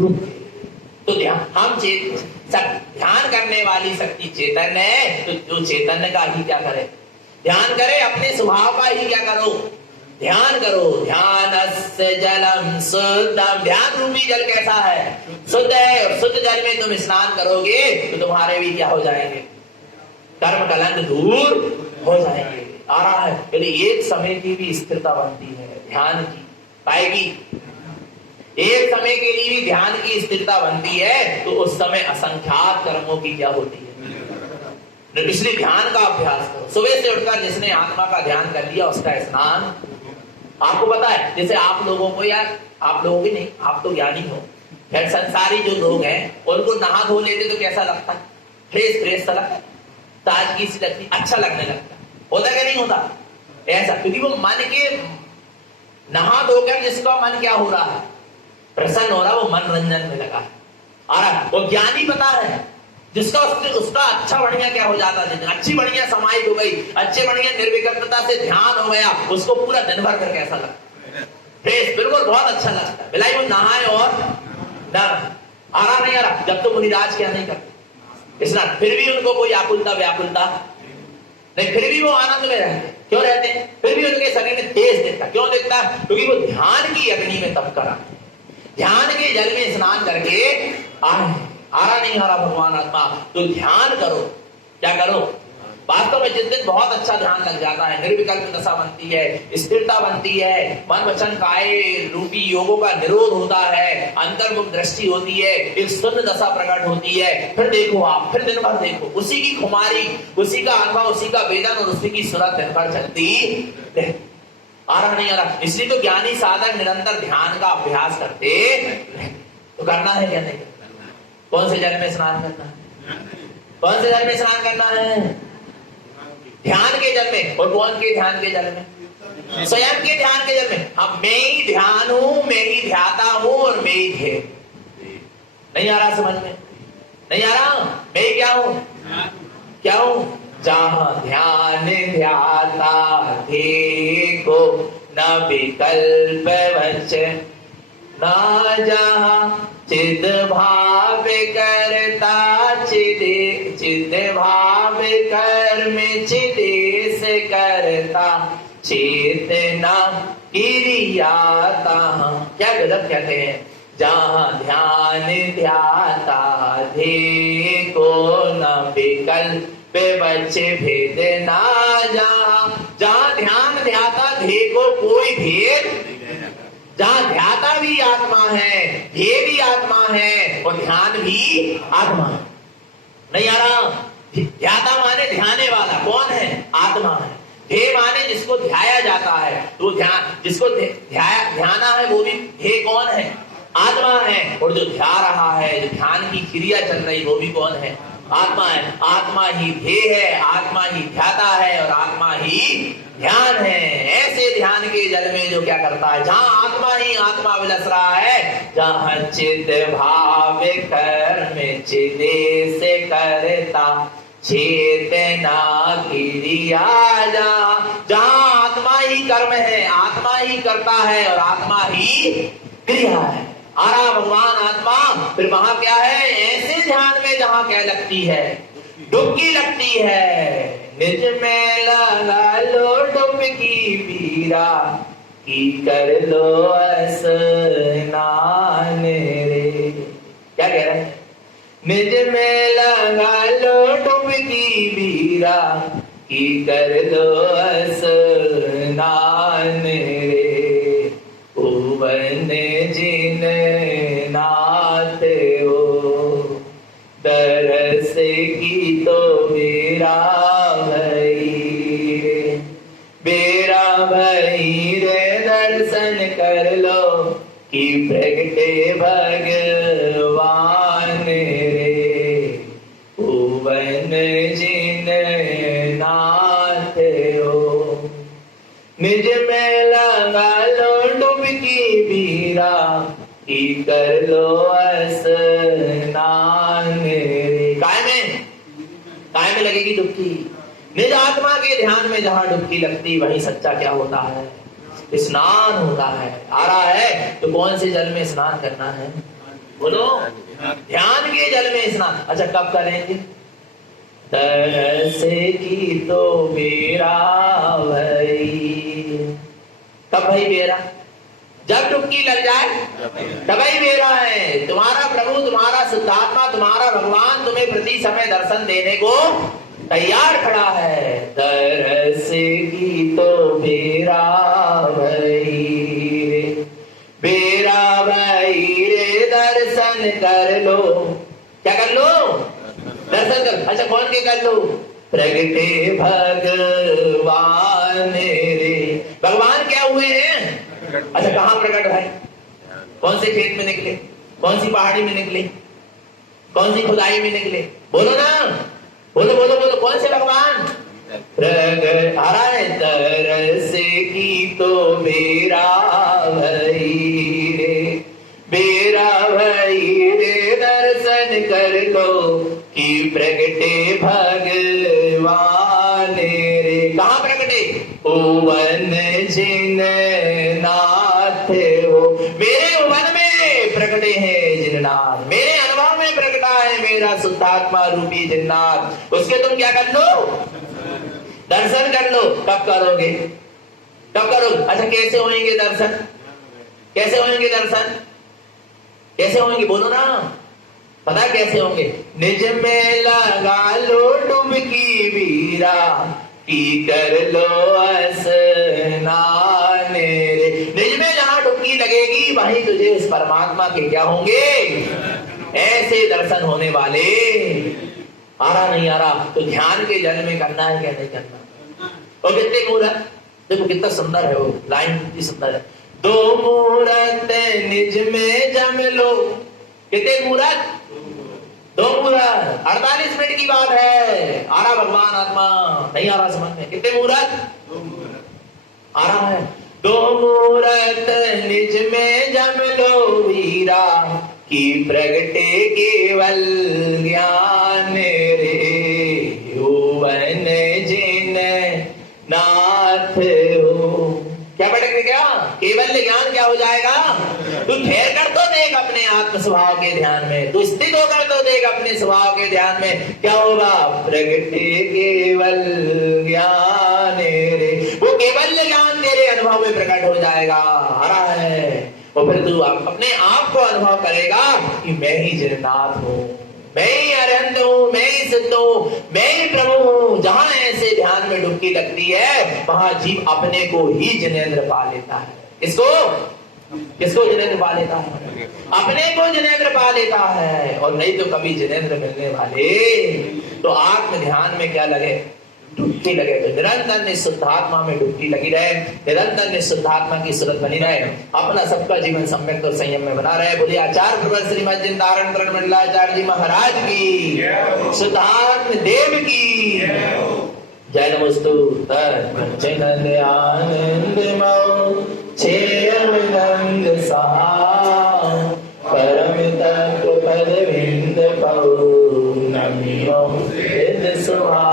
तो हम ध्यान करने वाली शक्ति चैतन्य है, तो जो चैतन्य का ही क्या करे, ध्यान करे, अपने स्वभाव का ही क्या करो, ध्यान करो। ध्यानस्य जलम शुद्धम, ध्यान रूपी जल कैसा है, शुद्ध है। और शुद्ध जल में तुम स्नान करोगे तो तुम्हारे भी क्या हो जाएंगे, कर्म कलंक दूर हो जाएंगे। आ रहा है, यदि एक समय की भी स्थिरता बनती है ध्यान की, पाएगी, एक समय के लिए भी ध्यान की स्थिरता बनती है तो उस समय असंख्यात कर्मों की क्या होती है। इसलिए ध्यान का अभ्यास करो। सुबह से उठकर जिसने आत्मा का ध्यान कर लिया उसका स्नान, आपको पता है, जैसे आप लोगों को, यार आप लोगों की नहीं, आप तो ज्ञानी हो, फिर संसारी जो लोग हैं उनको नहा धो लेते तो कैसा लगता है, फ्रेश फ्रेश सा लगता है, ताजगी सी लगती, अच्छा लगने लगता है, होता क्या नहीं होता ऐसा, क्योंकि वो मन के नहा धोकर जिसका मन क्या हो रहा है, प्रसन्न हो रहा, वो मनोरंजन में लगा है। और वो ज्ञानी बता रहे हैं, जिसका उसका अच्छा बढ़िया क्या हो जाता है, अच्छी बढ़िया समाई हो गई, अच्छे बढ़िया निर्विकल्पता से ध्यान हो गया, उसको पूरा दिन भर कर कैसा लगता है, फ्रेश, बिल्कुल बहुत अच्छा लगता है। बिलाई वो नहाए और आ रहा नहीं आ रहा, जब तो मुनिराज क्या नहीं करते स्नान, फिर भी उनको कोई आकुलता व्याकुलता नहीं, फिर भी वो आनंद में रहते। क्यों रहते हैं, फिर भी उनके शरीर में तेज दिखता, क्यों दिखता, क्योंकि वो ध्यान की अग्नि में तप करा, ध्यान के जल में स्नान करके आ रहा नहीं आ रहा भगवान आत्मा। तो ध्यान करो, क्या करो, वास्तव में जिस दिन बहुत अच्छा ध्यान लग जाता है, निर्विकल्प दशा बनती है, स्थिरता बनती है, मन वचन काय रूपी योगों का निरोध होता है, अंतर्मुख दृष्टि होती है, एक शून्य दशा प्रकट होती है। फिर देखो आप, फिर दिन भर देखो, उसी की खुमारी, उसी का अनुभव, उसी का वेदन और उसी की सूरत दिन भर चलती है। आ रहा नहीं आ रहा, इसलिए तो ज्ञानी साधक निरंतर ध्यान का अभ्यास करते, तो करना है क्या नहीं, कौन से जल में स्नान करना है, कौन से जल में स्नान करना है, ध्यान के जल में। और कौन के ध्यान के जल में, स्वयं के ध्यान के जल में। हम मैं ही ध्यान हूं, मैं ही ध्याता हूं और मैं ही ध्येय। नहीं आ रहा समझ में, नहीं आ रहा, मैं ही क्या हूं, क्या हूं, जहां ध्यान ध्याता ध्येय को न विकल्प वच, ना जहां चिद भाव करता चिदे, चिद भाव कर्म चिदेश करता, चेतना क्रियाता। क्या गजब कहते हैं, जहां ध्येय ध्याता ध्येय को न विकल्प बच्चे भेद ना, जहां ध्यान ध्याता ध्येय को कोई भेद, जहां ध्याता भी आत्मा है, ध्येय भी आत्मा है और ध्यान भी आत्मा है। नहीं आ रहा, ध्याता माने ध्याने वाला, कौन है, आत्मा है। ध्येय माने जिसको ध्याया जाता है, तो ध्यान जिसको ध्याना है वो भी ध्येय कौन है, आत्मा है। और जो ध्या रहा है, जो ध्यान की क्रिया चल रही, वो भी कौन है, आत्मा है। आत्मा ही ध्येय है, आत्मा ही ध्याता है और आत्मा ही ध्यान है। ऐसे ध्यान के जल में जो क्या करता है, जहां आत्मा ही आत्मा विलस रहा है, जहां चिद भाव कर्म चिदेश करता, चेतना क्रिया, जहां आत्मा ही कर्म है, आत्मा ही करता है और आत्मा ही क्रिया है। आ रहा भगवान आत्मा, फिर वहां क्या है, ऐसे ध्यान में जहां क्या लगती है, डुबकी लगती है। निज में लगा लो डुबकी बीरा, की कर लो स्नान रे। क्या कह रहे हैं, निज में लगा लो डुबकी बीरा, की कर लो स्नान रे। भुवन जिन नाथ हो, तरस की तो बेरा भई, बेरा भई रे, दर्शन कर लो कि प्रगटे भगवान रे। भुवन जिन नाथ हो, निज में लगा लो डुबकी बीरा, की कर लो स्नान रे। काय में लगेगी डुबकी, निज आत्मा के ध्यान में जहां डुबकी लगती, वही सच्चा क्या होता है, स्नान होता है। आ रहा है, तो कौन से जल में स्नान करना है, बोलो, ध्यान के जल में स्नान। अच्छा कब करेंगे? तरस की तो बेरा भई। कब भाई बेरा? जब डुबकी लग जाए तब ही बेरा है। तुम्हारा प्रभु, तुम्हारा शुद्धात्मा, तुम्हारा भगवान तुम्हें प्रति समय दर्शन देने को तैयार खड़ा है। तरस की तो बेरा भई, बेरा भई रे दर्शन कर लो। क्या कर लो? दर्शन कर। अच्छा कौन के कर लो? प्रगटे भगवान रे। भगवान क्या हुए हैं? अच्छा कहाँ प्रकट भाई? कौन से खेत में निकले? कौन सी पहाड़ी में निकले? कौन सी खुदाई में निकले? बोलो ना, बोलो बोलो बोलो, कौन से भगवान? प्रगट आ रहा है। तरस की तो बेरा भई रे, बेरा भई रे दर्शन कर लो कि प्रगटे भगवान रे। कहाँ प्रगटे? ओवन जिन नाथ हो। मेरे ओवन में प्रगटे हैं जिननाथ, मेरे अनुभव में प्रगटा है मेरा शुद्धात्मा रूपी जिननाथ। उसके तुम क्या कर लो? दर्शन कर लो। कब करोगे? कब करोगे? अच्छा कैसे होंगे दर्शन? कैसे होंगे दर्शन? कैसे होंगे? बोलो ना, पता कैसे होंगे? निज में लगा लो डुबकी वीरा की कर लो स्नान रे। निज में जहां डुबकी लगेगी वहीं तुझे उस परमात्मा के क्या होंगे? ऐसे दर्शन होने वाले। आ रहा नहीं आ रहा? तो ध्यान के जल में करना है क्या नहीं करना? और कितने मूर्त, देखो कितना सुंदर है वो लाइन, कितनी सुंदर है। दो मूर्त निज में जम लो। कितने मूर्त? दो मूर्त। 48 मिनट की बात है। आ रहा भगवान आत्मा? नहीं आ रहा समझ में? कितने मूर्त? आ रहा है। दो मूर्त निज में जम लो वीरा की प्रगटे केवल ज्ञान रे। ओवन जिन नाथ हो। क्या पढ़ेंगे? क्या केवल ज्ञान क्या हो जाएगा? तू ठहर कर तो देख अपने आत्म स्वभाव के ध्यान में, तू स्थित होकर तो देख अपने स्वभाव के ध्यान में। क्या होगा? प्रगटे केवल ज्ञान रे। वो केवल ज्ञान तेरे अनुभव में प्रकट हो जाएगा। आ रहा है। और फिर तू अपने आप को अनुभव करेगा कि मैं ही जिननाथ हूँ, मैं ही अरहंत हूँ, मैं ही सिद्ध हूँ, मैं ही प्रभु हूँ। जहां ऐसे ध्यान में डुबकी लगती है वहां जीव अपने को ही जिनेंद्र पा लेता है। इसको किसको जिनेंद्र पा लेता है? अपने को जिनेंद्र पा लेता है। और नहीं तो कभी जिनेंद्र मिलने वाले। तो आत्म ध्यान में क्या लगे? डुबकी लगे। तो निरंतर निशुद्धात्मा में डुबकी लगी रहे, निरंतर निशुद्धात्मा की सूरत बनी रहे, अपना सबका जीवन सम्यक और संयम में बना रहे। बोलिए आचार्य प्रवर श्रीमद जिंदारण करण मंडलाचार्य जी महाराज की, शुद्धात्म देव की जय। नमस्तु तद आनंद मौ छेयनंद सहा परम तत्व पद विंद पौ नमियो सुहा।